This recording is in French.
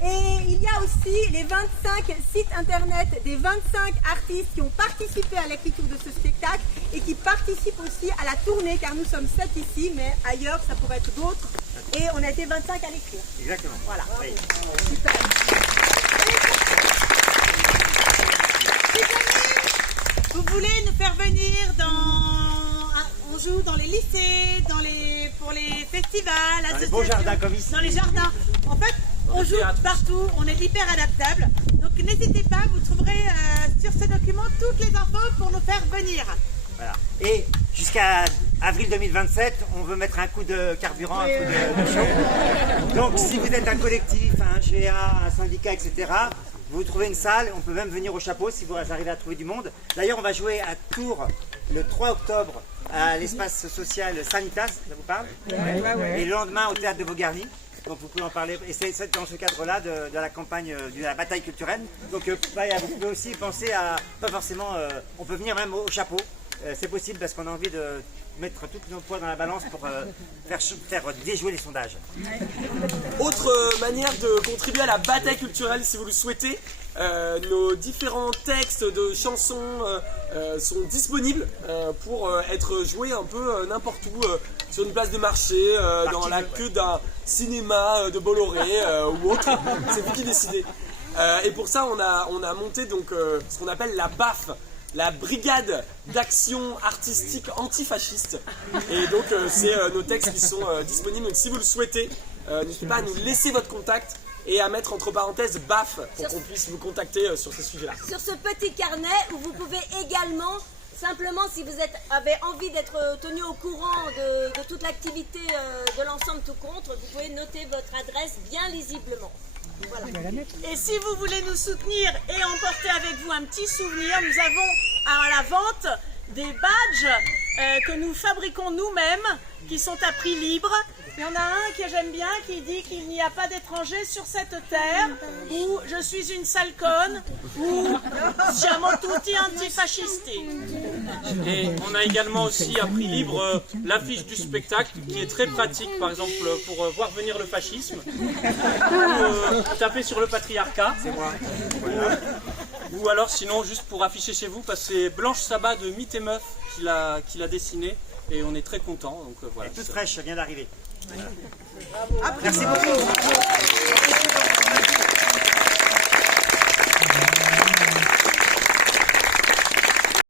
Et il y a aussi les 25 sites internet des 25 artistes qui ont participé à l'écriture de ce spectacle et qui participent aussi à la tournée, car nous sommes 7 ici, mais ailleurs ça pourrait être d'autres. Et on a été 25 à l'écrire. Exactement. Voilà. Oui. Super. Si jamais vous voulez nous faire venir on joue dans les lycées, pour les festivals, Dans les beaux jardins comme ici. dans les jardins. En fait, on joue partout, on est hyper adaptable. Donc n'hésitez pas, vous trouverez sur ce document toutes les infos pour nous faire venir. Voilà. Et jusqu'à avril 2027, on veut mettre un coup de carburant, un coup de chaud. Donc si vous êtes un collectif, un GA, un syndicat, etc., vous trouvez une salle, on peut même venir au Chapeau si vous arrivez à trouver du monde. D'ailleurs, on va jouer à Tours le 3 octobre à l'espace social Sanitas, ça vous parle? Et le lendemain au théâtre de Vaugirny. Donc vous pouvez en parler, et c'est dans ce cadre-là de la campagne, de la bataille culturelle. Donc vous pouvez aussi penser à, pas forcément, on peut venir même au Chapeau, c'est possible parce qu'on a envie de mettre tous nos poids dans la balance pour faire déjouer les sondages. Autre manière de contribuer à la bataille culturelle, si vous le souhaitez, nos différents textes de chansons sont disponibles pour être joués un peu n'importe où, sur une place de marché, dans la queue d'un cinéma de Bolloré ou autre. C'est vous qui décidez. Et pour ça, on a monté donc ce qu'on appelle la BAF, la Brigade d'Action Artistique Antifasciste. Et donc c'est nos textes qui sont disponibles. Donc si vous le souhaitez, n'hésitez pas à nous laisser votre contact et à mettre entre parenthèses BAF pour qu'on puisse vous contacter sur ces sujets-là. Sur ce petit carnet où vous pouvez également, simplement si vous avez envie d'être tenu au courant de toute l'activité de l'ensemble tout contre, vous pouvez noter votre adresse bien lisiblement. Voilà. Et si vous voulez nous soutenir et emporter avec vous un petit souvenir, nous avons à la vente des badges que nous fabriquons nous-mêmes, qui sont à prix libre. Il y en a un que j'aime bien qui dit qu'il n'y a pas d'étrangers sur cette terre, ou je suis une sale conne, ou siamo tutti antifascisti. Et on a également aussi à prix libre l'affiche du spectacle qui est très pratique, par exemple pour voir venir le fascisme, ou taper sur le patriarcat. C'est moi. Ou alors sinon juste pour afficher chez vous, parce que c'est Blanche Sabat de Mythe et Meuf qui l'a dessiné et on est très content. Donc voilà. Elle est toute fraîche, elle vient d'arriver. Voilà. Merci beaucoup.